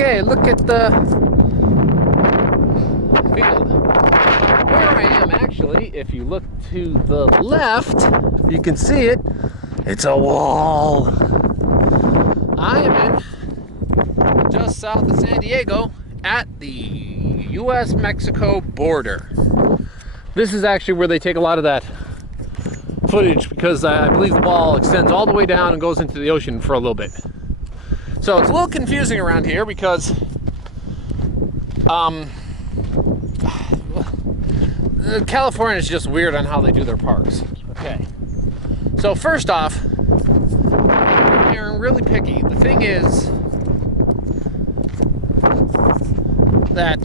Okay, look at the field. Where I am actually, if you look to the left, you can see it. It's a wall. I am in just south of San Diego at the US-Mexico border. This is actually where they take a lot of that footage because I believe the wall extends all the way down and goes into the ocean for a little bit. So it's a little confusing around here because California is just weird on how they do their parks. Okay. So first off, they're really picky. The thing is that,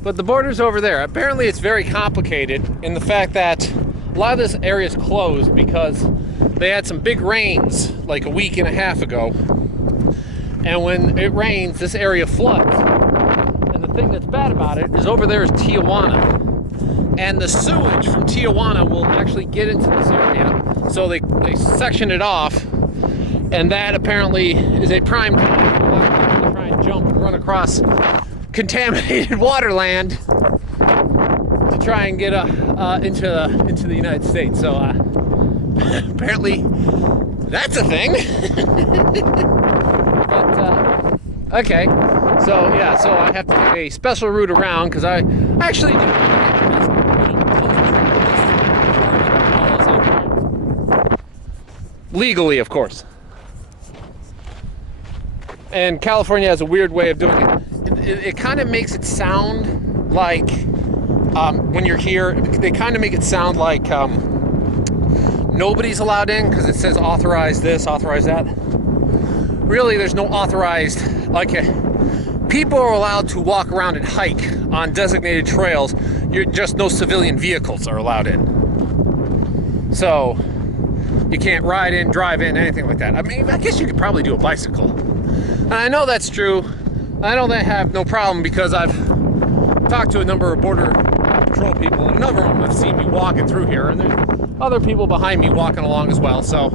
but the border's over there. Apparently it's very complicated in the fact that a lot of this area is closed because they had some big rains like a week and a half ago. And when it rains, this area floods. And the thing that's bad about it is over there is Tijuana. And the sewage from Tijuana will actually get into this area. So they section it off. And that apparently is a prime time for a lot of people to try and jump and run across contaminated waterland to try and get into the United States. So apparently that's a thing. But okay, so yeah, so I have to take a special route around because I actually do legally, of course. And California has a weird way of doing it. It kind of makes it sound like when you're here, they kind of make it sound like nobody's allowed in because it says authorize this, authorize that. Really, there's no authorized, people are allowed to walk around and hike on designated trails. Just no civilian vehicles are allowed in. So you can't ride in, drive in, anything like that. I mean, I guess you could probably do a bicycle. And I know that's true. I know they have no problem because I've talked to a number of border patrol people, and a number of them have seen me walking through here, and there's other people behind me walking along as well. So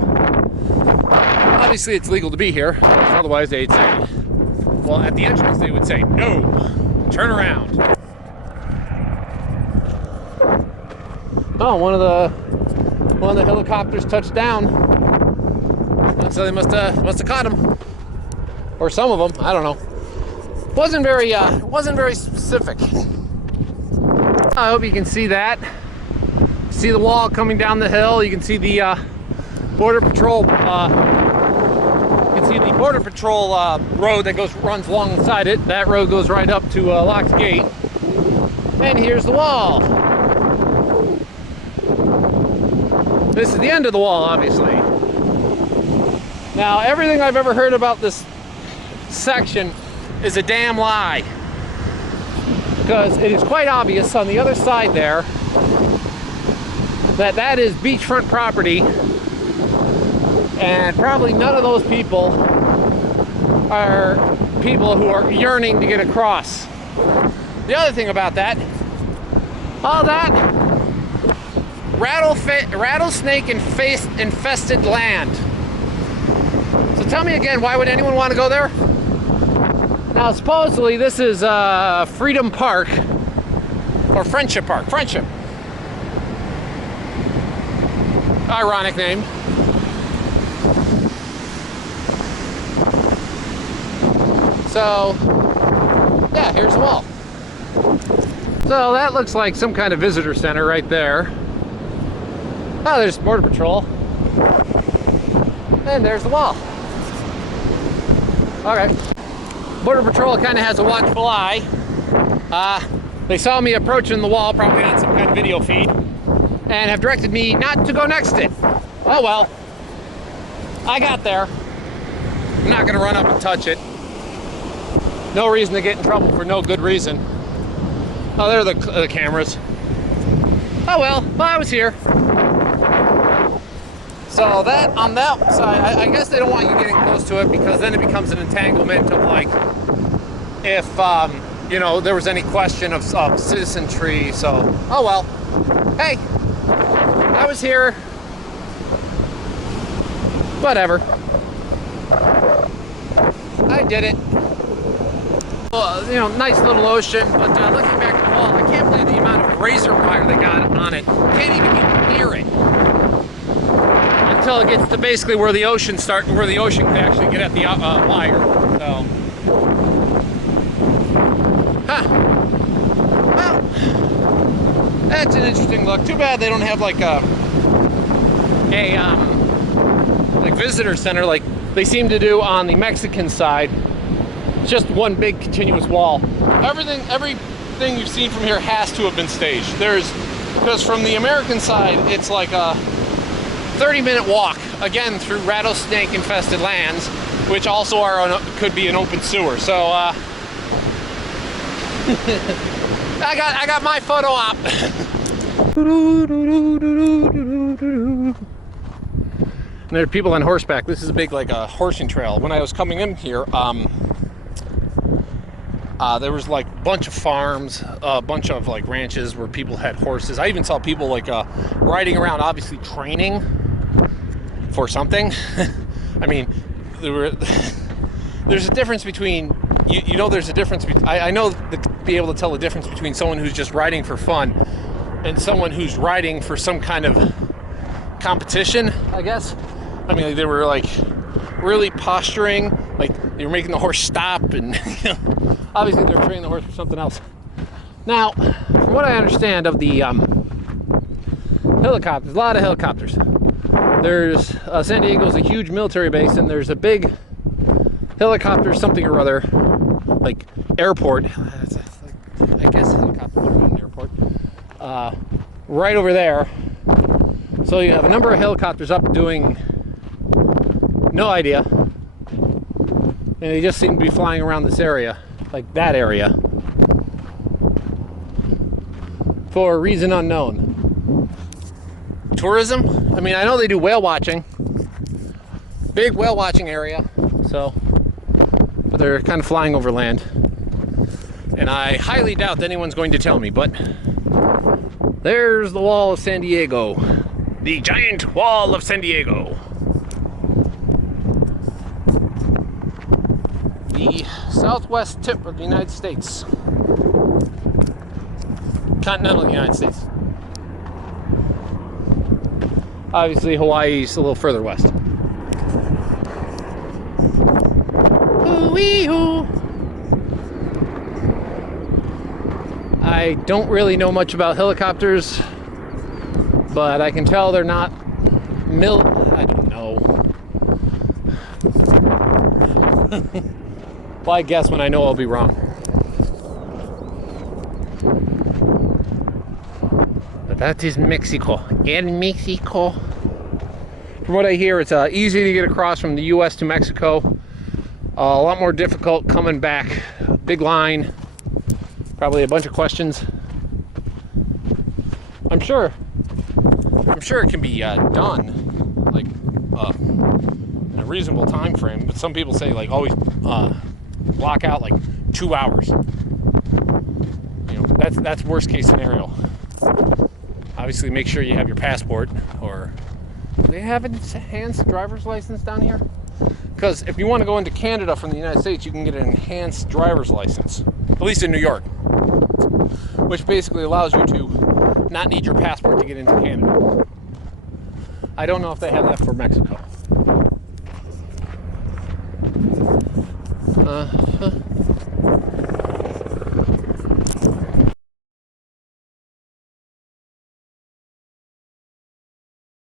obviously it's legal to be here. Otherwise they'd say, well, at the entrance they would say, no, turn around. Oh, one of the helicopters touched down. So they must have caught him, or some of them. I don't know. Wasn't very specific. I hope you can see that. See the wall coming down the hill. You can see the border patrol. You can see the border patrol road that runs alongside it. That road goes right up to Locks Gate. And here's the wall. This is the end of the wall, obviously. Now, everything I've ever heard about this section is a damn lie, because it is quite obvious on the other side there that is beachfront property, and probably none of those people are people who are yearning to get across. The other thing about that, all that rattlesnake infested land. So tell me again, why would anyone want to go there? Now, supposedly this is Freedom Park, or Friendship Park. Friendship. Ironic name. So, yeah, here's the wall. So that looks like some kind of visitor center right there. Oh, there's Border Patrol. And there's the wall. Okay. Border Patrol kind of has a watchful eye. They saw me approaching the wall, probably on some kind of video feed, and have directed me not to go next to it. Oh well. I got there. I'm not gonna run up and touch it. No reason to get in trouble for no good reason. Oh, there are the cameras. Oh well, I was here. So that, on that side, I guess they don't want you getting close to it because then it becomes an entanglement of, like, if, you know, there was any question of citizenry. So, oh well. Hey, I was here. Whatever. did it. Well, you know, nice little ocean, but looking back at the wall, I can't believe the amount of razor wire they got on it. Can't even get near it until it gets to basically where the ocean where the ocean can actually get at the wire. So, well, that's an interesting look. Too bad they don't have like a like visitor center like they seem to do on the Mexican side. It's just one big continuous wall. Everything you've seen from here has to have been staged. Because from the American side, it's like a 30-minute walk, again, through rattlesnake-infested lands, which also could be an open sewer. So, I got my photo op. And there are people on horseback. This is a big, like, horsing trail. When I was coming in here, there was like a bunch of farms, a bunch of like ranches where people had horses. I even saw people like riding around, obviously training for something. I mean, there's a difference between, you know, there's a difference between, I know to be able to tell the difference between someone who's just riding for fun and someone who's riding for some kind of competition, I guess. I mean, like, they were like really posturing, like they were making the horse stop, and you know, obviously they were training the horse for something else. Now, from what I understand of the helicopters, a lot of helicopters. There's San Diego's a huge military base, and there's a big helicopter something or other, like airport. I guess helicopters are in an airport. Right over there. So you have a number of helicopters up doing, no idea, and they just seem to be flying around this area, like that area, for a reason unknown. Tourism? I mean, I know they do whale watching, big whale watching area, so, but they're kind of flying over land, and I highly doubt that anyone's going to tell me, but there's the wall of San Diego, the giant wall of San Diego. The southwest tip of the United States. Continental United States. Obviously, Hawaii's a little further west. Ooh-wee-hoo. I don't really know much about helicopters, but I can tell they're not I don't know. Well, I guess when I know I'll be wrong. But that is Mexico. In Mexico. From what I hear, it's easy to get across from the US to Mexico. A lot more difficult coming back. Big line. Probably a bunch of questions. I'm sure it can be done, like in a reasonable time frame. But some people say like always block out like 2 hours. You know, that's worst case scenario. Obviously, make sure you have your passport, or do they have an enhanced driver's license down here? Because if you want to go into Canada from the United States, you can get an enhanced driver's license, at least in New York, which basically allows you to not need your passport to get into Canada. I don't know if they have that for Mexico.